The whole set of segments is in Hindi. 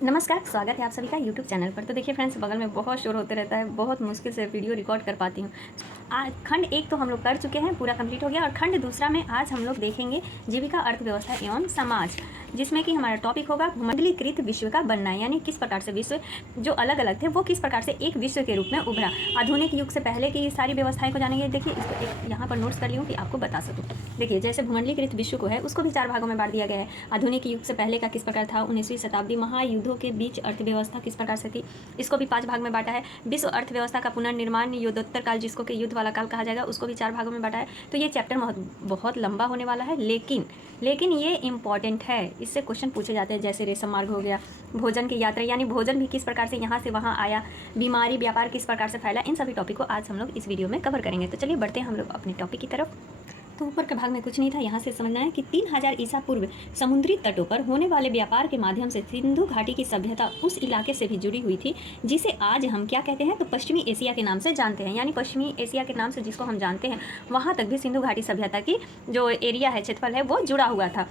नमस्कार, स्वागत है आप सभी का यूट्यूब चैनल पर। तो देखिए फ्रेंड्स, बगल में बहुत शोर होते रहता है, बहुत मुश्किल से वीडियो रिकॉर्ड कर पाती हूँ। आज खंड 1 तो हम लोग कर चुके हैं, पूरा कंप्लीट हो गया। और खंड दूसरा में आज हम लोग देखेंगे जीविका, अर्थव्यवस्था एवं समाज, जिसमें कि हमारा टॉपिक होगा भूमंडलीकृत विश्व का बनना, यानी किस प्रकार से विश्व जो अलग अलग थे वो किस प्रकार से एक विश्व के रूप में उभरा। आधुनिक युग से पहले की सारी व्यवस्थाएं को जानेंगे। देखिए, इसको एक यहाँ पर नोट्स कर ली हूँ कि आपको बता सकूँ। देखिए, जैसे भूमंडलीकृत विश्व को है उसको भी 4 भागों में बांट दिया गया है। आधुनिक युग से पहले का किस प्रकार था, 19वीं शताब्दी महायुद्धों के बीच अर्थव्यवस्था किस प्रकार से थी, इसको भी 5 भाग में बांटा है। विश्व अर्थव्यवस्था का पुनर्निर्माण, युद्धोत्तर काल जिसको कि युद्ध वाला काल कहा जाएगा, उसको भी 4 भागों में बांटा है। तो ये चैप्टर बहुत लंबा होने वाला है, लेकिन ये इंपॉर्टेंट है। इससे क्वेश्चन पूछे जाते हैं, जैसे रेशम मार्ग हो गया, भोजन की यात्रा यानी भोजन भी किस प्रकार से यहाँ से वहाँ आया, बीमारी व्यापार किस प्रकार से फैला, इन सभी टॉपिक को आज हम लोग इस वीडियो में कवर करेंगे। तो चलिए बढ़ते हैं हम लोग अपने टॉपिक की तरफ। तो ऊपर के भाग में कुछ नहीं था, यहाँ से समझना है कि 3000 ईसा पूर्व समुद्री तटों पर होने वाले व्यापार के माध्यम से सिंधु घाटी की सभ्यता उस इलाके से भी जुड़ी हुई थी जिसे आज हम क्या कहते हैं, तो पश्चिमी एशिया के नाम से जानते हैं। यानी पश्चिमी एशिया के नाम से जिसको हम जानते हैं, वहाँ तक भी सिंधु घाटी सभ्यता की जो एरिया है, क्षेत्रफल है, वो जुड़ा हुआ था।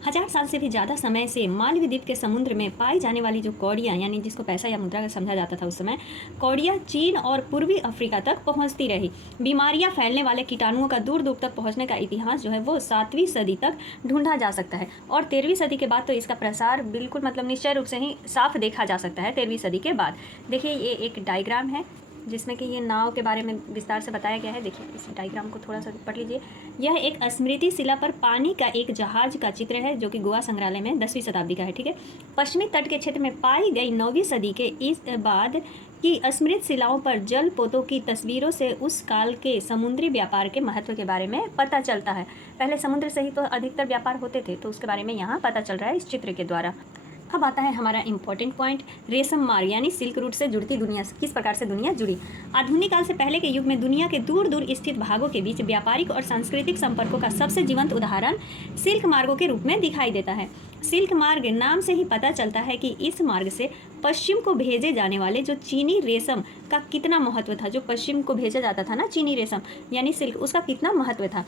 1000 साल से भी ज़्यादा समय से मालवी द्वीप के समुद्र में पाई जाने वाली जो कौड़ियाँ, यानी जिसको पैसा या मुद्रा का समझा जाता था उस समय, कौड़ियाँ चीन और पूर्वी अफ्रीका तक पहुँचती रही। बीमारियाँ फैलने वाले कीटाणुओं का दूर दूर तक पहुँचने का इतिहास जो है वो 7वीं सदी तक ढूंढा जा सकता है। और 13वीं सदी के बाद तो इसका प्रसार बिल्कुल निश्चय रूप से ही साफ देखा जा सकता है 13वीं सदी के बाद। देखिए, ये एक डायग्राम है जिसमें कि ये नाव के बारे में विस्तार से बताया गया है। देखिए, इस डायग्राम को थोड़ा सा पढ़ लीजिए। यह एक स्मृति शिला पर पानी का एक जहाज का चित्र है जो कि गोवा संग्रहालय में 10वीं शताब्दी का है। ठीक है, पश्चिमी तट के क्षेत्र में पाई गई 9वीं सदी के इस बाद की स्मृत शिलाओं पर जल पोतों की तस्वीरों से उस काल के समुद्री व्यापार के महत्व के बारे में पता चलता है। पहले समुद्र से ही तो अधिकतर व्यापार होते थे, तो उसके बारे में यहाँ पता चल रहा है इस चित्र के द्वारा। अब आता है हमारा इंपॉर्टेंट पॉइंट, रेशम मार्ग यानी सिल्क रूट से जुड़ती दुनिया, किस प्रकार से दुनिया जुड़ी। आधुनिक काल से पहले के युग में दुनिया के दूर दूर स्थित भागों के बीच व्यापारिक और सांस्कृतिक संपर्कों का सबसे जीवंत उदाहरण सिल्क मार्गों के रूप में दिखाई देता है। सिल्क मार्ग नाम से ही पता चलता है कि इस मार्ग से पश्चिम को भेजे जाने वाले जो चीनी रेशम का कितना महत्व था। जो पश्चिम को भेजा जाता था ना, चीनी रेशम यानी सिल्क, उसका कितना महत्व था।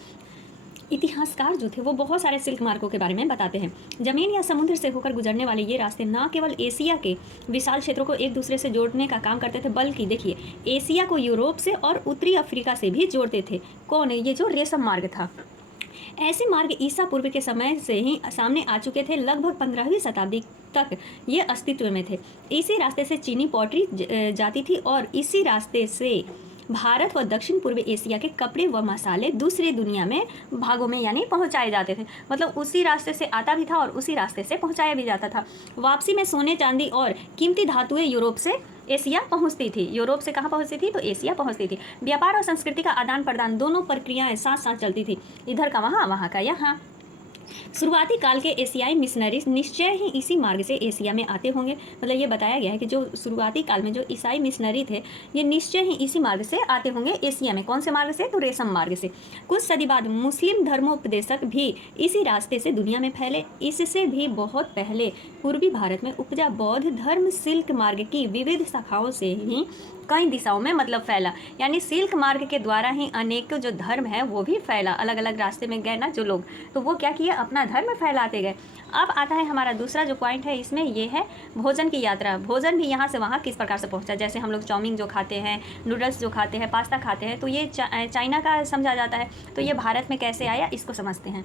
इतिहासकार जो थे वो बहुत सारे सिल्क मार्गों के बारे में बताते हैं। जमीन या समुद्र से होकर गुजरने वाले ये रास्ते न केवल एशिया के विशाल क्षेत्रों को एक दूसरे से जोड़ने का काम करते थे, बल्कि देखिए, एशिया को यूरोप से और उत्तरी अफ्रीका से भी जोड़ते थे। कौन है ये? जो रेशम मार्ग था। ऐसे मार्ग ईसा पूर्व के समय से ही सामने आ चुके थे। लगभग 15वीं शताब्दी तक ये अस्तित्व में थे। इसी रास्ते से चीनी पॉटरी जाती थी और इसी रास्ते से भारत व दक्षिण पूर्व एशिया के कपड़े व मसाले दूसरे दुनिया में भागों में यानी पहुंचाए जाते थे। मतलब उसी रास्ते से आता भी था और उसी रास्ते से पहुंचाया भी जाता था। वापसी में सोने, चांदी और कीमती धातुएं यूरोप से एशिया पहुंचती थी। यूरोप से कहाँ पहुंचती थी? तो एशिया पहुंचती थी। व्यापार और संस्कृति का आदान प्रदान, दोनों प्रक्रियाएं साथ साथ चलती थी। इधर का वहाँ, वहाँ का यहाँ। शुरुआती काल के एशियाई मिशनरीज निश्चय ही इसी मार्ग से एशिया में आते होंगे। मतलब ये बताया गया है कि जो शुरुआती काल में जो ईसाई मिशनरी थे, ये निश्चय ही इसी मार्ग से आते होंगे एशिया में। कौन से मार्ग से? तो रेशम मार्ग से। कुछ सदी बाद मुस्लिम धर्मोपदेशक भी इसी रास्ते से दुनिया में फैले। इससे भी बहुत पहले पूर्वी भारत में उपजा बौद्ध धर्म सिल्क मार्ग की विविध शाखाओं से ही कई दिशाओं में फैला। यानी सिल्क मार्ग के द्वारा ही अनेक जो धर्म है वो भी फैला। अलग अलग रास्ते में गए ना जो लोग, तो वो क्या किए? अपना धर्म फैलाते गए। अब आता है हमारा दूसरा जो पॉइंट है, इसमें ये है भोजन की यात्रा। भोजन भी यहाँ से वहाँ किस प्रकार से पहुँचा। जैसे हम लोग चाउमीन जो खाते हैं, नूडल्स जो खाते हैं, पास्ता खाते हैं, तो ये चाइना का समझा जाता है। तो ये भारत में कैसे आया, इसको समझते हैं।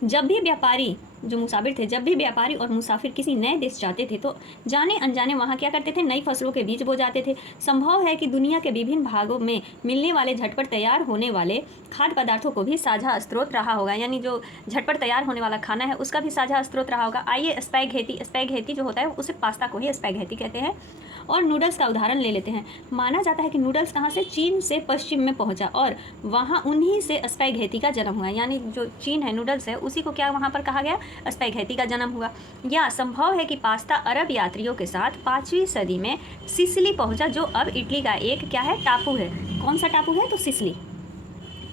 जब भी व्यापारी जो मुसाफिर थे, जब भी व्यापारी और मुसाफिर किसी नए देश जाते थे, तो जाने अनजाने वहाँ क्या करते थे? नई फसलों के बीज बो जाते थे। संभव है कि दुनिया के विभिन्न भागों में मिलने वाले झटपट तैयार होने वाले खाद्य पदार्थों को भी साझा स्रोत रहा होगा। यानी जो झटपट तैयार होने वाला खाना है उसका भी साझा स्रोत रहा होगा। आइए, स्पैघेटी जो होता है उसे पास्ता को ही स्पैघेटी कहते हैं। और नूडल्स का उदाहरण ले लेते हैं। माना जाता है कि नूडल्स कहाँ से? चीन से पश्चिम में पहुँचा और वहाँ उन्हीं से स्पैघेटी का जन्म हुआ। यानी जो चीन है, नूडल्स है, उसी को क्या वहाँ पर कहा गया? स्पैघेटी का जन्म हुआ। या संभव है कि पास्ता अरब यात्रियों के साथ 5वीं सदी में सिसिली पहुँचा, जो अब इटली का एक क्या है? टापू है। कौन सा टापू है? तो सिसिली,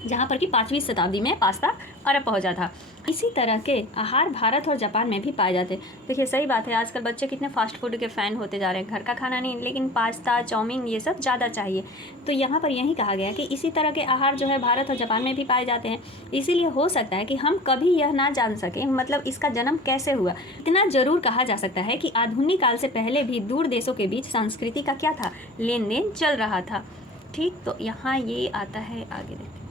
जहाँ पर कि 5वीं शताब्दी में पास्ता अरब पहुँचा था। इसी तरह के आहार भारत और जापान में भी पाए जाते हैं। देखिए सही बात है, आजकल बच्चे कितने फास्ट फूड के फ़ैन होते जा रहे हैं, घर का खाना नहीं लेकिन पास्ता चाउमीन ये सब ज़्यादा चाहिए। तो यहाँ पर यही कहा गया कि इसी तरह के आहार जो है भारत और जापान में भी पाए जाते हैं। इसीलिए हो सकता है कि हम कभी यह ना जान सकें मतलब इसका जन्म कैसे हुआ। इतना ज़रूर कहा जा सकता है कि आधुनिक काल से पहले भी दूर देशों के बीच संस्कृति का क्या था, लेन देन चल रहा था। ठीक, तो यहाँ ये आता है, आगे देखते हैं।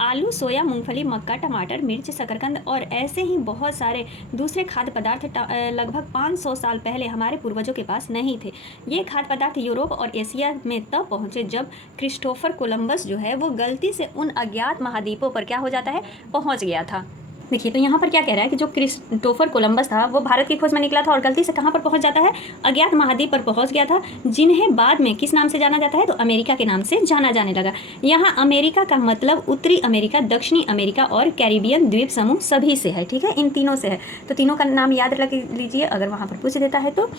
आलू, सोया, मूंगफली, मक्का, टमाटर, मिर्च, शकरकंद और ऐसे ही बहुत सारे दूसरे खाद्य पदार्थ लगभग 500 साल पहले हमारे पूर्वजों के पास नहीं थे। ये खाद्य पदार्थ यूरोप और एशिया में तब पहुँचे जब क्रिस्टोफर कोलंबस जो है वो गलती से उन अज्ञात महाद्वीपों पर क्या हो जाता है, पहुँच गया था। देखिए तो यहाँ पर क्या कह रहा है कि जो क्रिस्टोफर कोलंबस था वो भारत की खोज में निकला था और गलती से कहाँ पर पहुँच जाता है, अज्ञात महाद्वीप पर पहुँच गया था, जिन्हें बाद में किस नाम से जाना जाता है, तो अमेरिका के नाम से जाना जाने लगा। यहाँ अमेरिका का मतलब उत्तरी अमेरिका, दक्षिणी अमेरिका और कैरिबियन द्वीप समूह सभी से है। ठीक है, इन तीनों से है, तो तीनों का नाम याद रख लीजिए अगर वहाँ पर पूछ देता है तो।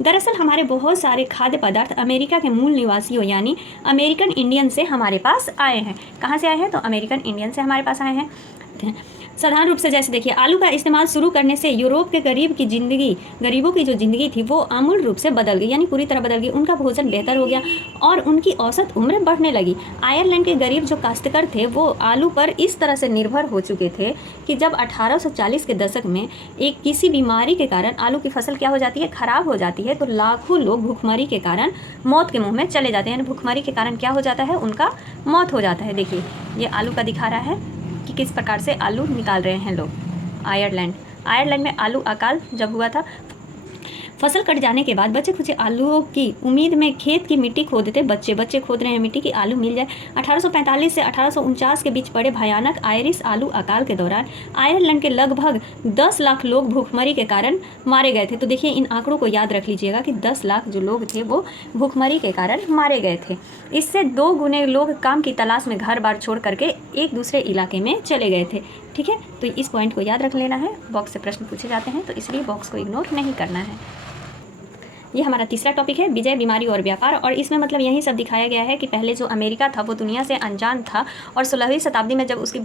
दरअसल हमारे बहुत सारे खाद्य पदार्थ अमेरिका के मूल निवासियों यानी अमेरिकन इंडियन से हमारे पास आए हैं। कहाँ से आए हैं, तो अमेरिकन इंडियन से हमारे पास आए हैं। साधारण रूप से जैसे देखिए, आलू का इस्तेमाल शुरू करने से यूरोप के गरीबों की जो ज़िंदगी थी वो आमूल रूप से बदल गई, यानी पूरी तरह बदल गई। उनका भोजन बेहतर हो गया और उनकी औसत उम्र बढ़ने लगी। आयरलैंड के गरीब जो काश्तकार थे वो आलू पर इस तरह से निर्भर हो चुके थे कि जब 1840 के दशक में एक किसी बीमारी के कारण आलू की फसल क्या हो जाती है, ख़राब हो जाती है, तो लाखों लोग भूखमरी के कारण मौत के मुँह में चले जाते हैं। यानी भूखमरी के कारण क्या हो जाता है, उनका मौत हो जाता है। देखिए ये आलू का दिखा रहा है कि किस प्रकार से आलू निकाल रहे हैं लोग। आयरलैंड में आलू अकाल जब हुआ था, फसल कट जाने के बाद बचे खुचे आलूओं की उम्मीद में खेत की मिट्टी खोदते बच्चे खोद रहे हैं मिट्टी की आलू मिल जाए। 1845 से 1849 के बीच पड़े भयानक आयरिश आलू अकाल के दौरान आयरलैंड के लगभग 10 लाख लोग भूखमरी के कारण मारे गए थे। तो देखिए इन आंकड़ों को याद रख लीजिएगा कि 10 लाख जो लोग थे वो भूखमरी के कारण मारे गए थे। इससे 2 गुने लोग काम की तलाश में घर बार छोड़ करके एक दूसरे इलाके में चले गए थे। ठीक है, तो इस पॉइंट को याद रख लेना है। बॉक्स से प्रश्न पूछे जाते हैं तो इसलिए बॉक्स को इग्नोर नहीं करना है। ये हमारा तीसरा टॉपिक है, विजय, बीमारी और व्यापार। और इसमें मतलब यही सब दिखाया गया है कि पहले जो अमेरिका था वो दुनिया से अनजान था और 16वीं शताब्दी में जब उसकी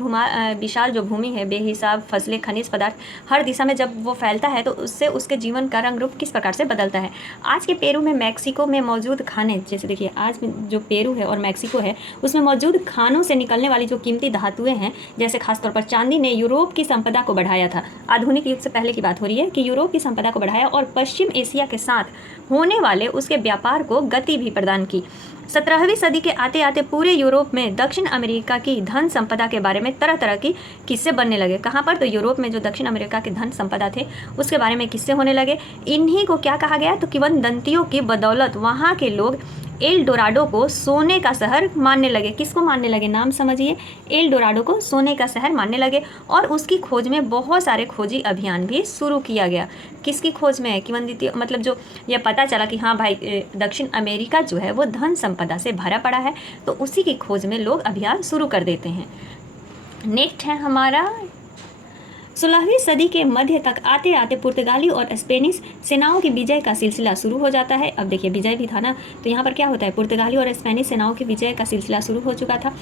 विशाल जो भूमि है, बेहिसाब फसलें, खनिज पदार्थ हर दिशा में जब वो फैलता है तो उससे उसके जीवन का रंग रूप किस प्रकार से बदलता है। आज के पेरू में, मैक्सिको में मौजूद खाने, जैसे देखिए आज जो पेरू है और मैक्सिको है उसमें मौजूद खानों से निकलने वाली जो कीमती धातुएँ हैं, जैसे खासतौर पर चांदी ने यूरोप की संपदा को बढ़ाया था। आधुनिक युग से पहले की बात हो रही है कि यूरोप की संपदा को बढ़ाया और पश्चिम एशिया के साथ होने वाले उसके व्यापार को गति भी प्रदान की। 17वीं सदी के आते आते पूरे यूरोप में दक्षिण अमेरिका की धन संपदा के बारे में तरह तरह की किस्से बनने लगे। कहाँ पर, तो यूरोप में जो दक्षिण अमेरिका के धन संपदा थे उसके बारे में किस्से होने लगे। इन्हीं को क्या कहा गया, तो किंवदंतियों की बदौलत वहाँ के लोग एल डोराडो को सोने का शहर मानने लगे। किसको मानने लगे, नाम समझिए, एल डोराडो को सोने का शहर मानने लगे। और उसकी खोज में बहुत सारे खोजी अभियान भी शुरू किया गया। किसकी खोज में, किंवदंती मतलब जो यह पता चला कि हाँ भाई दक्षिण अमेरिका जो है वो धन संपदा से भरा पड़ा है, तो उसी की खोज में लोग अभियान शुरू कर देते हैं। नेक्स्ट है हमारा 16वीं सदी के मध्य तक आते आते पुर्तगाली और स्पेनिश सेनाओं की विजय का सिलसिला शुरू हो जाता है। अब देखिए विजय भी था ना, तो यहाँ पर क्या होता है, पुर्तगाली और स्पेनिश सेनाओं की विजय का सिलसिला शुरू हो चुका था।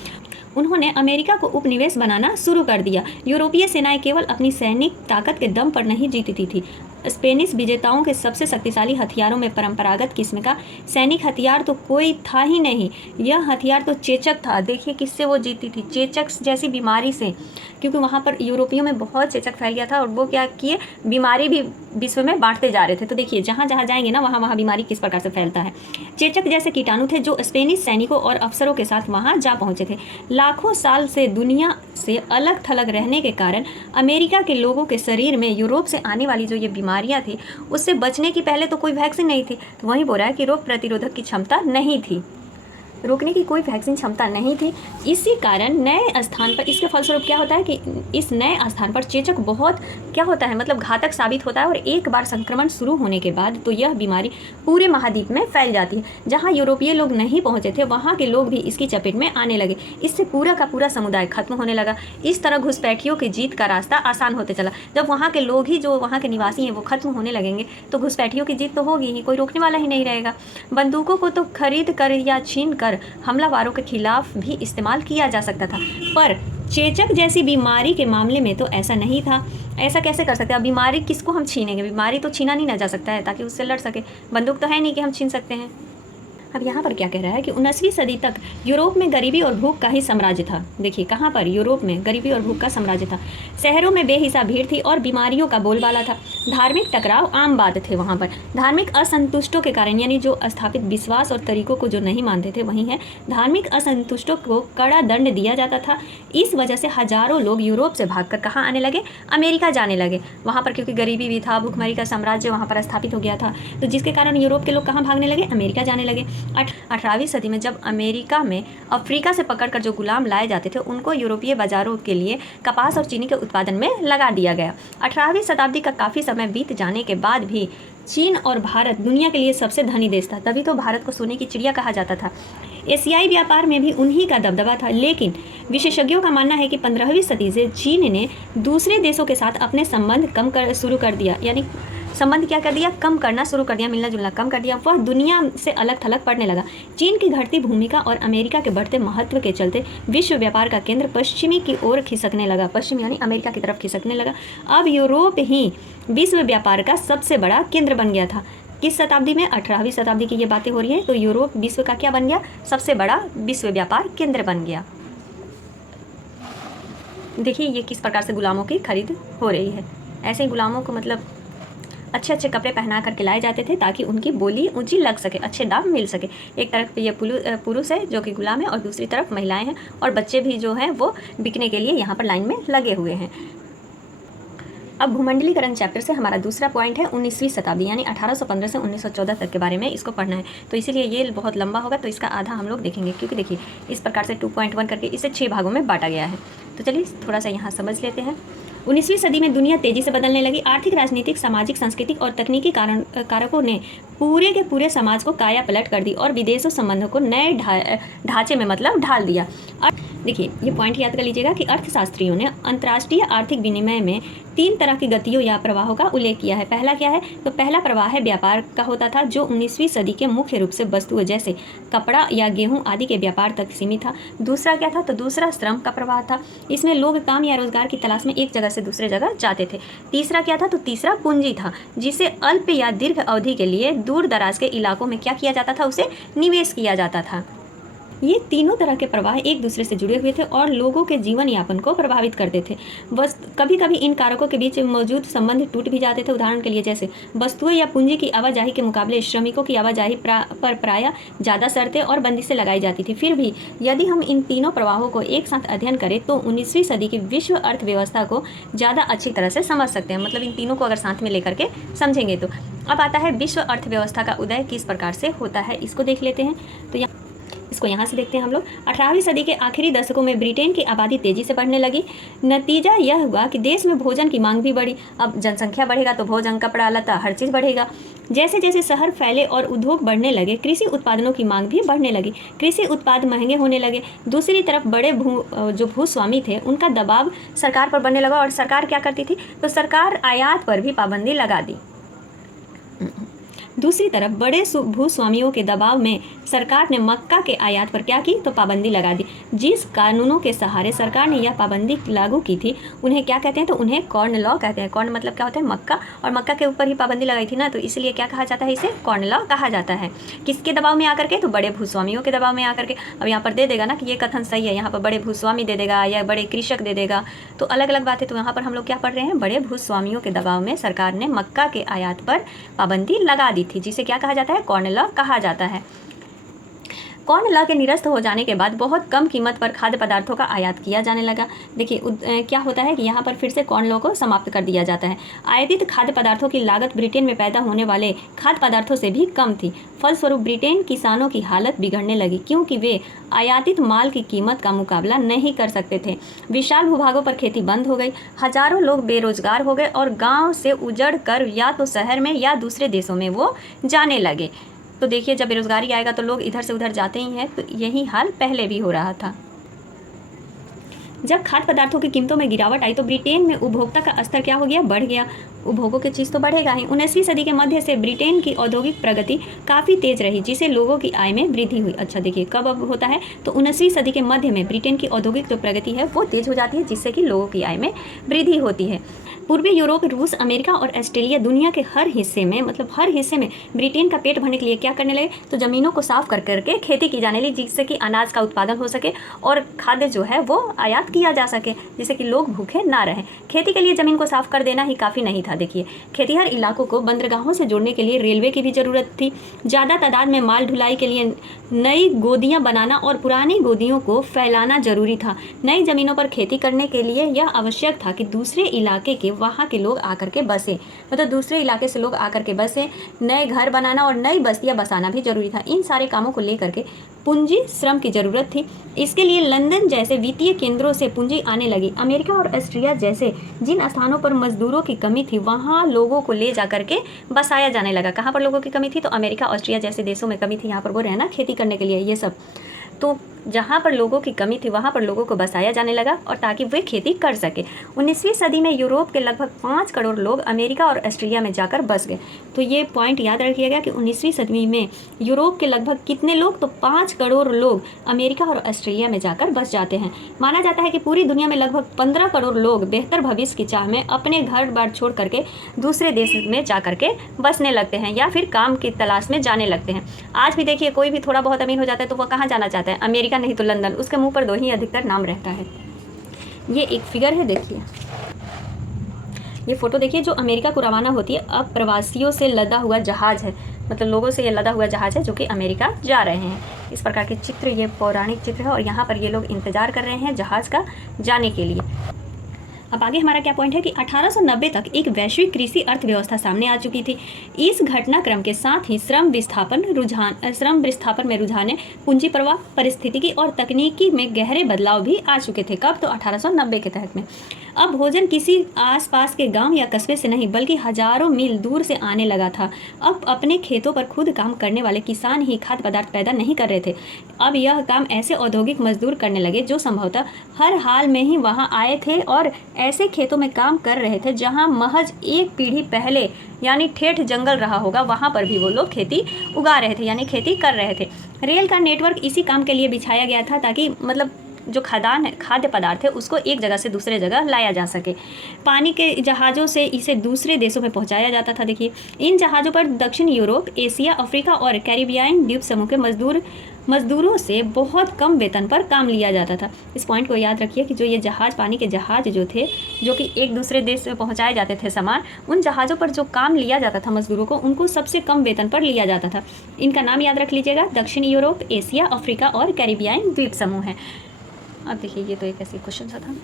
उन्होंने अमेरिका को उपनिवेश बनाना शुरू कर दिया। यूरोपीय सेनाएं केवल अपनी सैनिक ताकत के दम पर नहीं जीतती थी। स्पेनिश विजेताओं के सबसे शक्तिशाली हथियारों में परंपरागत किस्म का सैनिक हथियार तो कोई था ही नहीं। यह हथियार तो चेचक था। देखिए किससे वो जीती थी, चेचक जैसी बीमारी से, क्योंकि वहाँ पर यूरोपियों में बहुत चेचक फैल गया था और वो क्या किए, बीमारी भी विश्व में बांटते जा रहे थे। तो देखिए जहाँ जहाँ जाएंगे ना वहाँ बीमारी किस प्रकार से फैलता है। चेचक जैसे कीटाणु थे जो स्पेनिश सैनिकों और अफसरों के साथ वहाँ जा पहुँचे थे। लाखों साल से दुनिया से अलग थलग रहने के कारण अमेरिका के लोगों के शरीर में यूरोप से आने वाली जो ये बीमारियाँ थी उससे बचने की पहले तो कोई वैक्सीन नहीं थी। तो वहीं बोल रहा है कि रोग प्रतिरोधक की क्षमता नहीं थी, रोकने की कोई वैक्सीन क्षमता नहीं थी। इसी कारण नए स्थान पर इसके फलस्वरूप क्या होता है कि इस नए स्थान पर चेचक बहुत क्या होता है, मतलब घातक साबित होता है। और एक बार संक्रमण शुरू होने के बाद तो यह बीमारी पूरे महाद्वीप में फैल जाती है। जहाँ यूरोपीय लोग नहीं पहुँचे थे वहाँ के लोग भी इसकी चपेट में आने लगे। इससे पूरा का पूरा समुदाय खत्म होने लगा। इस तरह घुसपैठियों की जीत का रास्ता आसान होते चला। जब वहाँ के लोग ही, जो वहाँ के निवासी हैं, वो खत्म होने लगेंगे तो घुसपैठियों की जीत तो होगी ही, कोई रोकने वाला ही नहीं रहेगा। बंदूकों को तो खरीद कर या छीन कर हमलावारों के खिलाफ भी इस्तेमाल किया जा सकता था, पर चेचक जैसी बीमारी के मामले में तो ऐसा नहीं था। ऐसा कैसे कर सकते हैं? अब बीमारी किसको हम छीनेंगे? बीमारी तो छीना नहीं ना जा सकता है ताकि उससे लड़ सके। बंदूक तो है नहीं कि हम छीन सकते हैं। अब यहाँ पर क्या कह रहा है कि 19वीं सदी तक यूरोप में गरीबी और भूख का ही साम्राज्य था। देखिए कहाँ पर? यूरोप में गरीबी और भूख का साम्राज्य था। शहरों में बेहिसाब भीड़ थी और बीमारियों का बोलबाला था। धार्मिक टकराव आम बात थे वहाँ पर। धार्मिक असंतुष्टों के कारण, यानी जो स्थापित विश्वास और तरीकों को जो नहीं मानते थे, वहीं है धार्मिक असंतुष्टों को कड़ा दंड दिया जाता था। इस वजह से हजारों लोग यूरोप से भागकर कहाँ आने लगे? अमेरिका जाने लगे। वहाँ पर क्योंकि गरीबी भी था, भूखमरी का साम्राज्य वहाँ पर स्थापित हो गया था, तो जिसके कारण यूरोप के लोग कहाँ भागने लगे? अमेरिका जाने लगे। 18वीं सदी में जब अमेरिका में अफ्रीका से पकड़कर जो गुलाम लाए जाते थे, उनको यूरोपीय बाजारों के लिए कपास और चीनी के उत्पादन में लगा दिया गया। 18वीं शताब्दी का काफ़ी समय बीत जाने के बाद भी चीन और भारत दुनिया के लिए सबसे धनी देश था। तभी तो भारत को सोने की चिड़िया कहा जाता था। एशियाई व्यापार में भी उन्हीं का दबदबा था। लेकिन विशेषज्ञों का मानना है कि 15वीं सदी से चीन ने दूसरे देशों के साथ अपने संबंध शुरू कर दिया, यानी संबंध क्या कर दिया? कम करना शुरू कर दिया, मिलना जुलना कम कर दिया। वह दुनिया से अलग थलग पड़ने लगा। चीन की घटती भूमिका और अमेरिका के बढ़ते महत्व के चलते विश्व व्यापार का केंद्र पश्चिमी की ओर खिसकने लगा। पश्चिम यानी अमेरिका की तरफ खिसकने लगा। अब यूरोप ही विश्व व्यापार का सबसे बड़ा केंद्र बन गया था। किस शताब्दी में? 18वीं शताब्दी की ये बातें हो रही हैं। तो यूरोप विश्व का क्या बन गया? सबसे बड़ा विश्व व्यापार केंद्र बन गया। देखिए ये किस प्रकार से गुलामों की खरीद हो रही है। ऐसे गुलामों को मतलब अच्छे अच्छे कपड़े पहना करके लाए जाते थे ताकि उनकी बोली ऊंची लग सके, अच्छे दाम मिल सके। एक तरफ ये पुरुष है जो कि गुलाम है और दूसरी तरफ महिलाएं हैं और बच्चे भी जो हैं वो बिकने के लिए यहाँ पर लाइन में लगे हुए हैं। अब भूमंडलीकरण चैप्टर से हमारा दूसरा पॉइंट है 19वीं शताब्दी, यानी 1815 से 1914 तक के बारे में इसको पढ़ना है। तो इसीलिए ये बहुत लंबा होगा, तो इसका आधा हम लोग देखेंगे, क्योंकि देखिए इस प्रकार से 2.1 करके इसे 6 भागों में बांटा गया है। तो चलिए थोड़ा सा यहाँ समझ लेते हैं। 19वीं सदी में दुनिया तेजी से बदलने लगी। आर्थिक, राजनीतिक, सामाजिक, सांस्कृतिक और तकनीकी कारकों ने पूरे के पूरे समाज को काया पलट कर दी और विदेशों संबंधों को नए ढांचे में मतलब ढाल दिया। देखिए ये पॉइंट याद कर लीजिएगा कि अर्थशास्त्रियों ने अंतर्राष्ट्रीय आर्थिक विनिमय में 3 तरह की गतियों या प्रवाहों का उल्लेख किया है। पहला क्या है? तो पहला प्रवाह है व्यापार का होता था, जो 19वीं सदी के मुख्य रूप से वस्तुओं जैसे कपड़ा या गेहूं आदि के व्यापार तक सीमित था। दूसरा क्या था? तो दूसरा श्रम का प्रवाह था। इसमें लोग काम या रोजगार की तलाश में एक जगह से दूसरे जगह जाते थे। तीसरा क्या था? तो तीसरा पूंजी था, जिसे अल्प या दीर्घ अवधि के लिए दूर दराज के इलाकों में क्या किया जाता था? उसे निवेश किया जाता था। ये तीनों तरह के प्रवाह एक दूसरे से जुड़े हुए थे और लोगों के जीवन यापन को प्रभावित करते थे। बस कभी कभी इन कारकों के बीच मौजूद संबंध टूट भी जाते थे। उदाहरण के लिए जैसे वस्तुएं या पूंजी की आवाजाही के मुकाबले श्रमिकों की आवाजाही पर प्रायः ज़्यादा शर्तें और बंदिशें लगाई जाती थी। फिर भी यदि हम इन तीनों प्रवाहों को एक साथ अध्ययन करें तो 19वीं सदी की विश्व अर्थव्यवस्था को ज़्यादा अच्छी तरह से समझ सकते हैं। मतलब इन तीनों को अगर साथ में लेकर के समझेंगे तो। अब आता है विश्व अर्थव्यवस्था का उदय किस प्रकार से होता है, इसको देख लेते हैं। तो इसको यहाँ से देखते हैं हम लोग। 18वीं सदी के आखिरी दशकों में ब्रिटेन की आबादी तेजी से बढ़ने लगी। नतीजा यह हुआ कि देश में भोजन की मांग भी बढ़ी। अब जनसंख्या बढ़ेगा तो भोजन, कपड़ा, लता, हर चीज़ बढ़ेगा। जैसे जैसे शहर फैले और उद्योग बढ़ने लगे, कृषि उत्पादनों की मांग भी बढ़ने लगी। कृषि उत्पाद महंगे होने लगे। दूसरी तरफ बड़े भूस्वामी थे, उनका दबाव सरकार पर बढ़ने लगा। और सरकार क्या करती थी? तो सरकार आयात पर भी पाबंदी लगा दी। दूसरी तरफ बड़े भूस्वामियों के दबाव में सरकार ने मक्का के आयात पर क्या की? तो पाबंदी लगा दी। जिस कानूनों के सहारे सरकार ने यह पाबंदी लागू की थी उन्हें क्या कहते हैं? तो उन्हें कॉर्न लॉ कहते हैं। कॉर्न मतलब क्या होता है? मक्का, और मक्का के ऊपर ही पाबंदी लगाई थी ना, तो इसलिए क्या कहा जाता है? इसे कॉर्न लॉ कहा जाता है। किसके दबाव में आकर के? तो बड़े भूस्वामियों के दबाव में आकर के। अब यहाँ पर दे देगा ना कि ये कथन सही है, यहाँ पर बड़े भूस्वामी दे देगा या बड़े कृषक दे देगा, तो अलग अलग बात है। तो यहाँ पर हम लोग क्या पढ़ रहे हैं? बड़े भूस्वामियों के दबाव में सरकार ने मक्का के आयात पर पाबंदी लगा दी थी, जिसे क्या कहा जाता है? कॉर्न लॉ कहा जाता है। कॉर्न लॉ के निरस्त हो जाने के बाद बहुत कम कीमत पर खाद्य पदार्थों का आयात किया जाने लगा। देखिए क्या होता है कि यहाँ पर फिर से कॉर्न लॉ को समाप्त कर दिया जाता है। आयातित खाद्य पदार्थों की लागत ब्रिटेन में पैदा होने वाले खाद्य पदार्थों से भी कम थी। फलस्वरूप ब्रिटेन किसानों की हालत बिगड़ने लगी, क्योंकि वे आयातित माल की कीमत का मुकाबला नहीं कर सकते थे। विशाल भूभागों पर खेती बंद हो गई। हजारों लोग बेरोजगार हो गए और गाँव से उजड़ कर या तो शहर में या दूसरे देशों में वो जाने लगे। तो देखिए जब बेरोजगारी आएगा तो लोग इधर से उधर जाते ही हैं, तो यही हाल पहले भी हो रहा था। जब खाद्य पदार्थों की कीमतों में गिरावट आई तो ब्रिटेन में उपभोक्ता का स्तर क्या हो गया, बढ़ गया। उपभोगों की चीज़ तो बढ़ेगा ही। 19वीं सदी के मध्य से ब्रिटेन की औद्योगिक प्रगति काफ़ी तेज रही, जिससे लोगों की आय में वृद्धि हुई। अच्छा देखिए कब अब होता है, तो 19वीं सदी के मध्य में ब्रिटेन की औद्योगिक जो प्रगति है वो तेज हो जाती है, जिससे कि लोगों की आय में वृद्धि होती है। पूर्वी यूरोप, रूस, अमेरिका और ऑस्ट्रेलिया दुनिया के हर हिस्से में, मतलब हर हिस्से में ब्रिटेन का पेट भरने के लिए क्या करने लगे, तो ज़मीनों को साफ कर करके खेती की जाने लगी, जिससे कि अनाज का उत्पादन हो सके और खाद्य जो है वो आयात किया जा सके, जिससे कि लोग भूखे ना रहें। खेती के लिए ज़मीन को साफ कर देना ही काफ़ी नहीं था। देखिए खेतीहर इलाकों को बंदरगाहों से जोड़ने के लिए रेलवे की भी ज़रूरत थी। ज़्यादा तादाद में माल ढुलाई के लिए नई गोदियाँ बनाना और पुरानी गोदियों को फैलाना जरूरी था। नई ज़मीनों पर खेती करने के लिए यह आवश्यक था कि दूसरे इलाके के वहाँ के लोग आकर के बसे, मतलब दूसरे इलाके से लोग आकर के बसे। नए घर बनाना और नई बस्तियाँ बसाना भी जरूरी था। इन सारे कामों को लेकर के पूंजी श्रम की ज़रूरत थी। इसके लिए लंदन जैसे वित्तीय केंद्रों से पूंजी आने लगी। अमेरिका और ऑस्ट्रिया जैसे जिन स्थानों पर मजदूरों की कमी थी वहाँ लोगों को ले जा करके बसाया जाने लगा। कहाँ पर लोगों की कमी थी, तो अमेरिका, ऑस्ट्रिया जैसे देशों में कमी थी, यहाँ पर वो रहना खेती करने के लिए ये सब। तो जहाँ पर लोगों की कमी थी वहाँ पर लोगों को बसाया जाने लगा, और ताकि वे खेती कर सके। 19वीं सदी में यूरोप के लगभग 5 करोड़ लोग अमेरिका और ऑस्ट्रेलिया में जाकर बस गए। तो ये पॉइंट याद रखिएगा गया कि 19वीं सदी में यूरोप के लगभग कितने लोग, तो 5 करोड़ लोग अमेरिका और ऑस्ट्रेलिया में जाकर बस जाते हैं। माना जाता है कि पूरी दुनिया में लगभग 15 करोड़ लोग बेहतर भविष्य की चाह में अपने घर बार छोड़ करके दूसरे देश में जा करके बसने लगते हैं या फिर काम की तलाश में जाने लगते हैं। आज भी देखिए कोई भी थोड़ा बहुत अमीर हो जाता है तो वह कहाँ जाना चाहता है, अमेरिका नहीं तो लंदन, उसके मुंह पर 2 ही अधिकतर नाम रहता है। ये एक फिगर है, देखिए ये फोटो देखिए जो अमेरिका को रवाना होती है। अब प्रवासियों से लदा हुआ जहाज़ है, मतलब लोगों से ये लदा हुआ जहाज़ है जो कि अमेरिका जा रहे हैं। इस प्रकार के चित्र, ये पौराणिक चित्र है, और यहाँ पर ये लोग इंतज़ार कर रहे हैं जहाज़ का जाने के लिए। अब आगे हमारा क्या पॉइंट है कि 1890 तक एक वैश्विक कृषि अर्थव्यवस्था सामने आ चुकी थी। इस घटनाक्रम के साथ ही श्रम विस्थापन में रुझान, पूंजी प्रवाह, पारिस्थितिकी और तकनीकी में गहरे बदलाव भी आ चुके थे। कब, तो 1890 के तहत में। अब भोजन किसी आसपास के गांव या कस्बे से नहीं बल्कि हजारों मील दूर से आने लगा था। अब अपने खेतों पर खुद काम करने वाले किसान ही खाद्य पदार्थ पैदा नहीं कर रहे थे। अब यह काम ऐसे औद्योगिक मजदूर करने लगे जो संभवतः हर हाल में ही वहां आए थे और ऐसे खेतों में काम कर रहे थे जहां महज एक पीढ़ी पहले यानी ठेठ जंगल रहा होगा, वहां पर भी वो लोग खेती उगा रहे थे यानी खेती कर रहे थे। रेल का नेटवर्क इसी काम के लिए बिछाया गया था ताकि मतलब जो खदान है, खाद्य पदार्थ है, उसको एक जगह से दूसरे जगह लाया जा सके। पानी के जहाज़ों से इसे दूसरे देशों में पहुंचाया जाता था। देखिए इन जहाज़ों पर दक्षिण यूरोप, एशिया, अफ्रीका और कैरिबियाई द्वीप समूह के मजदूरों से बहुत कम वेतन पर काम लिया जाता था। इस पॉइंट को याद रखिए कि जो ये जहाज़, पानी के जहाज़ जो थे, जो कि एक दूसरे देश में पहुंचाए जाते थे सामान, उन जहाज़ों पर जो काम लिया जाता था मजदूरों को, उनको सबसे कम वेतन पर लिया जाता था। इनका नाम याद रख लीजिएगा, दक्षिण यूरोप, एशिया, अफ्रीका और कैरिबियाई द्वीप समूह है। अब देखिए ये तो एक ऐसे क्वेश्चन सा था,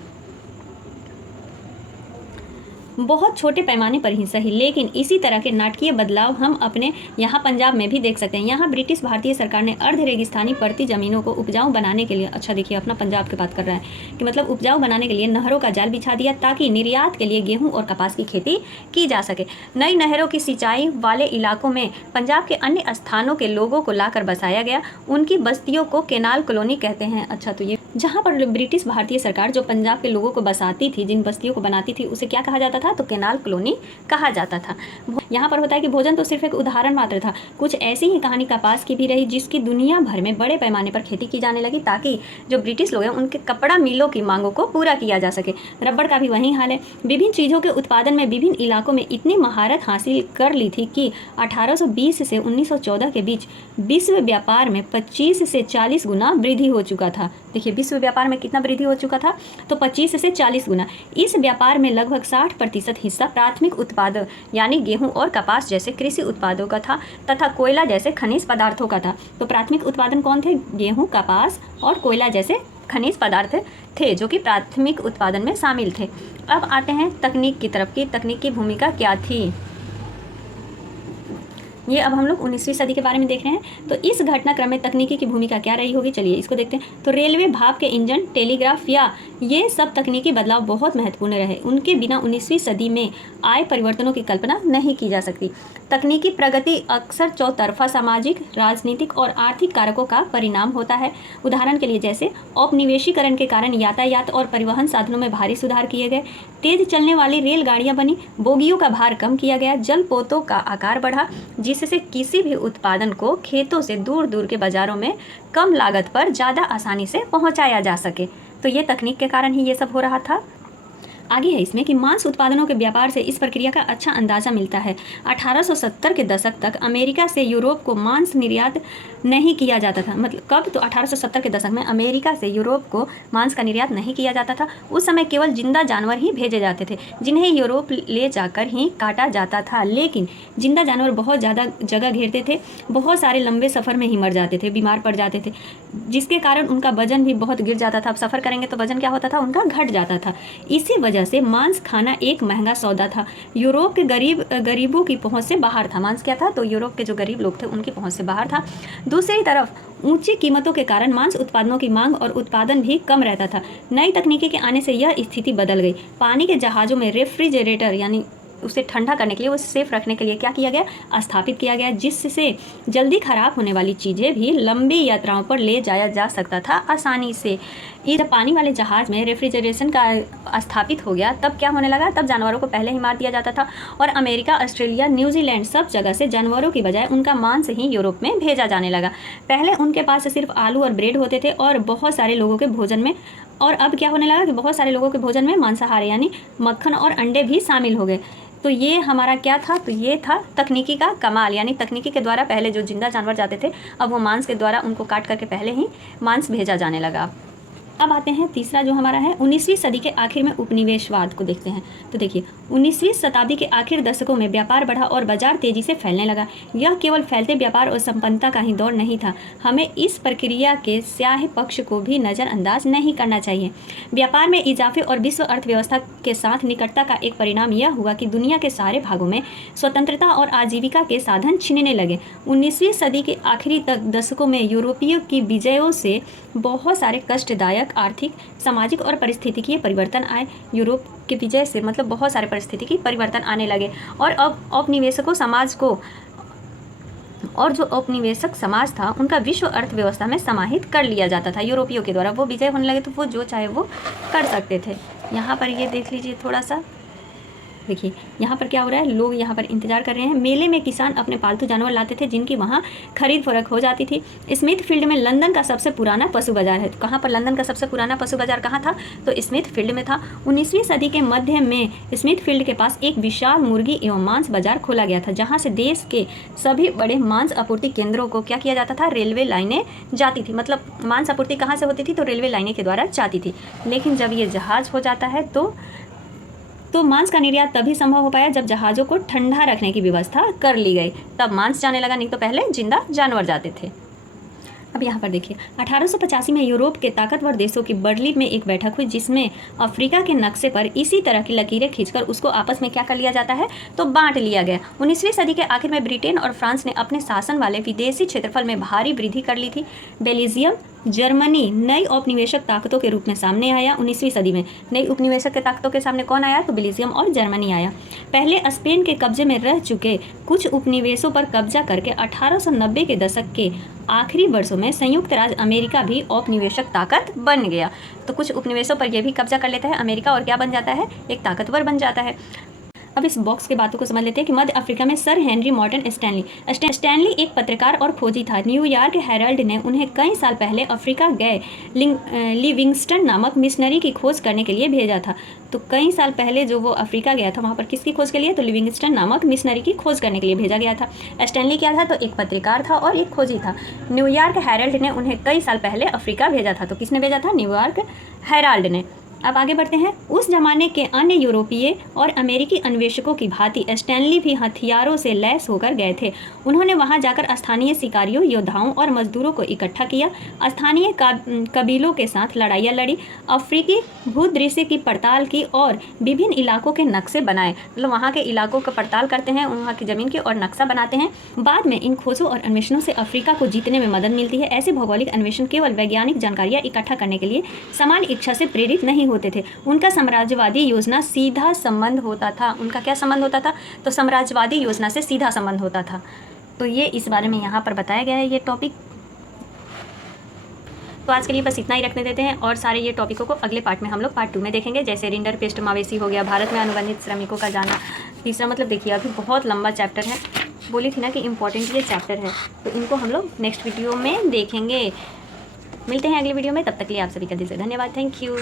बहुत छोटे पैमाने पर ही सही, लेकिन इसी तरह के नाटकीय बदलाव हम अपने यहाँ पंजाब में भी देख सकते हैं। यहाँ ब्रिटिश भारतीय सरकार ने अर्ध रेगिस्तानी पड़ती ज़मीनों को उपजाऊ बनाने के लिए, अच्छा देखिए अपना पंजाब की बात कर रहा है कि मतलब उपजाऊ बनाने के लिए नहरों का जाल बिछा दिया ताकि निर्यात के लिए गेहूँ और कपास की खेती की जा सके। नई नहरों की सिंचाई वाले इलाकों में पंजाब के अन्य स्थानों के लोगों को लाकर बसाया गया। उनकी बस्तियों को केनाल कॉलोनी कहते हैं। अच्छा तो ये जहाँ पर ब्रिटिश भारतीय सरकार जो पंजाब के लोगों को बसाती थी, जिन बस्तियों को बनाती थी, उसे क्या कहा जाता था, तो केनाल कॉलोनी कहा जाता था। यहाँ पर होता है कि भोजन तो सिर्फ एक उदाहरण मात्र था। कुछ ऐसी ही कहानी कपास की भी रही जिसकी दुनिया भर में बड़े पैमाने पर खेती की जाने लगी ताकि जो ब्रिटिश लोग हैं उनके कपड़ा मिलों की मांगों को पूरा किया जा सके। रबड़ का भी वही हाल है। विभिन्न चीज़ों के उत्पादन में विभिन्न इलाकों में इतनी महारत हासिल कर ली थी कि 1820 से 1914 के बीच विश्व व्यापार में 25 से 40 गुना वृद्धि हो चुका था। देखिए विश्व व्यापार में कितना वृद्धि हो चुका था, तो 25 से 40 गुना। इस व्यापार में लगभग 60% हिस्सा प्राथमिक उत्पाद यानी गेहूं और कपास जैसे कृषि उत्पादों का था तथा कोयला जैसे खनिज पदार्थों का था। तो प्राथमिक उत्पादन कौन थे, गेहूं, कपास और कोयला जैसे खनिज पदार्थ थे जो कि प्राथमिक उत्पादन में शामिल थे। अब आते हैं तकनीक की तरफ की तकनीक की भूमिका क्या थी। ये अब हम लोग 19वीं सदी के बारे में देख रहे हैं। तो इस घटनाक्रम में तकनीकी की भूमिका क्या रही होगी, चलिए इसको देखते हैं। तो रेलवे, भाप के इंजन, टेलीग्राफ या ये सब तकनीकी बदलाव बहुत महत्वपूर्ण रहे। उनके बिना 19वीं सदी में आए परिवर्तनों की कल्पना नहीं की जा सकती। तकनीकी प्रगति अक्सर चौतरफा सामाजिक, राजनीतिक और आर्थिक कारकों का परिणाम होता है। उदाहरण के लिए जैसे औपनिवेशीकरण के कारण यातायात और परिवहन साधनों में भारी सुधार किए गए, तेज चलने वाली रेलगाड़ियां बनी, बोगियों का भार कम किया गया, जलपोतों का आकार बढ़ा जिससे किसी भी उत्पादन को खेतों से दूर दूर के बाजारों में कम लागत पर ज़्यादा आसानी से पहुंचाया जा सके। तो ये तकनीक के कारण ही ये सब हो रहा था। आगे है इसमें कि मांस उत्पादनों के व्यापार से इस प्रक्रिया का अच्छा अंदाज़ा मिलता है। 1870 के दशक तक अमेरिका से यूरोप को मांस निर्यात नहीं किया जाता था। मतलब कब, तो 1870 के दशक में अमेरिका से यूरोप को मांस का निर्यात नहीं किया जाता था। उस समय केवल जिंदा जानवर ही भेजे जाते थे जिन्हें यूरोप ले जाकर ही काटा जाता था। लेकिन जिंदा जानवर बहुत ज़्यादा जगह घेरते थे, बहुत सारे लंबे सफ़र में ही मर जाते थे, बीमार पड़ जाते थे, जिसके कारण उनका वजन भी बहुत गिर जाता था। अब सफ़र करेंगे तो वजन क्या होता था, उनका घट जाता था। इसी वजह से मांस खाना एक महंगा सौदा था। यूरोप के गरीबों की पहुंच से बाहर था। मांस क्या था, तो यूरोप के जो गरीब लोग थे उनकी पहुंच से बाहर था। दूसरी तरफ ऊंची कीमतों के कारण मांस उत्पादनों की मांग और उत्पादन भी कम रहता था। नई तकनीकी के आने से यह स्थिति बदल गई। पानी के जहाज़ों में रेफ्रिजरेटर यानी उसे ठंडा करने के लिए, उसे सेफ रखने के लिए क्या किया गया, स्थापित किया गया, जिससे जल्दी खराब होने वाली चीज़ें भी लंबी यात्राओं पर ले जाया जा सकता था आसानी से। जब पानी वाले जहाज़ में रेफ्रिजरेशन का स्थापित हो गया तब क्या होने लगा, तब जानवरों को पहले ही मार दिया जाता था और अमेरिका, ऑस्ट्रेलिया, न्यूजीलैंड सब जगह से जानवरों की बजाय उनका मांस ही यूरोप में भेजा जाने लगा। पहले उनके पास सिर्फ आलू और ब्रेड होते थे और बहुत सारे लोगों के भोजन में, और अब क्या होने लगा कि बहुत सारे लोगों के भोजन में मांसाहार यानी मक्खन और अंडे भी शामिल हो गए। तो ये हमारा क्या था, तो ये था तकनीकी का कमाल, यानी तकनीकी के द्वारा पहले जो जिंदा जानवर जाते थे अब वो मांस के द्वारा उनको काट करके पहले ही मांस भेजा जाने लगा। अब आते हैं तीसरा जो हमारा है 19वीं सदी के आखिर में उपनिवेशवाद को देखते हैं। तो देखिए 19वीं शताब्दी के आखिर दशकों में व्यापार बढ़ा और बाजार तेजी से फैलने लगा। यह केवल फैलते व्यापार और संपन्नता का ही दौर नहीं था, हमें इस प्रक्रिया के स्याह पक्ष को भी नज़रअंदाज नहीं करना चाहिए। व्यापार में इजाफे और विश्व अर्थव्यवस्था के साथ निकटता का एक परिणाम यह हुआ कि दुनिया के सारे भागों में स्वतंत्रता और आजीविका के साधन छिनने लगे। 19वीं सदी के आखिरी दशकों में यूरोपियों की विजयों से बहुत सारे कष्टदायक आर्थिक, सामाजिक और पारिस्थितिकीय परिवर्तन आए। यूरोप के विजय से मतलब बहुत सारे पारिस्थितिकी परिवर्तन आने लगे और अब औपनिवेशकों समाज को, और जो औपनिवेशक समाज था उनका विश्व अर्थव्यवस्था में समाहित कर लिया जाता था यूरोपियों के द्वारा। वो विजय होने लगे तो वो जो चाहे वो कर सकते थे। यहाँ पर ये देख लीजिए थोड़ा सा, देखिए यहाँ पर क्या हो रहा है, लोग यहाँ पर इंतजार कर रहे हैं। मेले में किसान अपने पालतू जानवर लाते थे जिनकी वहाँ खरीद फरोख्त हो जाती थी। स्मिथ फील्ड में लंदन का सबसे पुराना पशु बाजार है। तो कहाँ पर लंदन का सबसे पुराना पशु बाजार कहाँ था, तो स्मिथ फील्ड में था। 19वीं सदी के मध्य में स्मिथ फील्ड के पास एक विशाल मुर्गी एवं मांस बाजार खोला गया था, जहाँ से देश के सभी बड़े मांस आपूर्ति केंद्रों को क्या किया जाता था, रेलवे लाइनें जाती थी। मतलब मांस आपूर्ति कहाँ से होती थी, तो रेलवे लाइनें के द्वारा जाती थी। लेकिन जब ये जहाज़ हो जाता है तो मांस का निर्यात तभी संभव हो पाया जब जहाज़ों को ठंडा रखने की व्यवस्था कर ली गई, तब मांस जाने लगा, नहीं तो पहले जिंदा जानवर जाते थे। अब यहाँ पर देखिए 1885 में यूरोप के ताकतवर देशों की बर्लिन में एक बैठक हुई जिसमें अफ्रीका के नक्शे पर इसी तरह की लकीरें खींचकर उसको आपस में क्या कर लिया जाता है, तो बांट लिया गया। 19वीं सदी के आखिर में ब्रिटेन और फ्रांस ने अपने शासन वाले विदेशी क्षेत्रफल में भारी वृद्धि कर ली थी। बेल्जियम, जर्मनी नई औपनिवेशक ताकतों के रूप में सामने आया। 19वीं सदी में नई उपनिवेशक के ताकतों के सामने कौन आया, तो बेल्जियम और जर्मनी आया। पहले स्पेन के कब्जे में रह चुके कुछ उपनिवेशों पर कब्जा करके 1890 के दशक के आखिरी वर्षों में संयुक्त राज्य अमेरिका भी औपनिवेशक ताकत बन गया। तो कुछ उपनिवेशों पर यह भी कब्जा कर लेता है अमेरिका और क्या बन जाता है, एक ताकतवर बन जाता है। अब इस बॉक्स के बातों को समझ लेते हैं कि मध्य अफ्रीका में सर हेनरी मॉर्टन स्टैनली एक पत्रकार और खोजी था। न्यूयॉर्क हेराल्ड ने उन्हें कई साल पहले अफ्रीका गए लिविंगस्टन नामक मिशनरी की खोज करने के लिए भेजा था। तो कई साल पहले जो वो अफ्रीका गया था वहाँ पर किसकी खोज के लिए, तो लिविंगस्टन नामक मिशनरी की खोज करने के लिए भेजा गया था। स्टैनली क्या था, तो एक पत्रकार था और एक खोजी था। न्यूयॉर्क हेराल्ड ने उन्हें कई साल पहले अफ्रीका भेजा था। तो किसने भेजा था, न्यूयॉर्क हेराल्ड ने। अब आगे बढ़ते हैं। उस जमाने के अन्य यूरोपीय और अमेरिकी अन्वेषकों की भांति स्टैनली भी हथियारों से लैस होकर गए थे। उन्होंने वहां जाकर स्थानीय शिकारियों, योद्धाओं और मजदूरों को इकट्ठा किया, स्थानीय कबीलों के साथ लड़ाइयाँ लड़ी, अफ्रीकी भूदृश्य की पड़ताल की और विभिन्न इलाकों के नक्शे बनाए। मतलब वहाँ के इलाकों का पड़ताल करते हैं, वहाँ की ज़मीन के, और नक्शा बनाते हैं। बाद में इन खोजों और अन्वेषणों से अफ्रीका को जीतने में मदद मिलती है। ऐसे भौगोलिक अन्वेषण केवल वैज्ञानिक जानकारियाँ इकट्ठा करने के लिए समान इच्छा से प्रेरित नहीं होते थे। उनका साम्राज्यवादी योजना सीधा संबंध होता था। उनका क्या संबंध होता था? तो साम्राज्यवादी योजना से सीधा संबंध होता था। तो ये इस बारे में यहाँ पर बताया गया है ये टॉपिक। तो आज के लिए बस इतना ही रखने देते हैं, और सारे ये टॉपिकों को अगले पार्ट में हम लोग पार्ट 2 में देखेंगे। जैसे रिंडरपेस्ट मवेशी हो गया, भारत में अनुबंधित श्रमिकों का जाना। तीसरा मतलब देखिए अभी बहुत लंबा चैप्टर है, बोली थी ना कि इम्पोर्टेंट ये चैप्टर है, तो इनको हम लोग नेक्स्ट वीडियो में देखेंगे। मिलते हैं अगले वीडियो में, तब तक के लिए आप सभी का दिल से धन्यवाद। Thank you.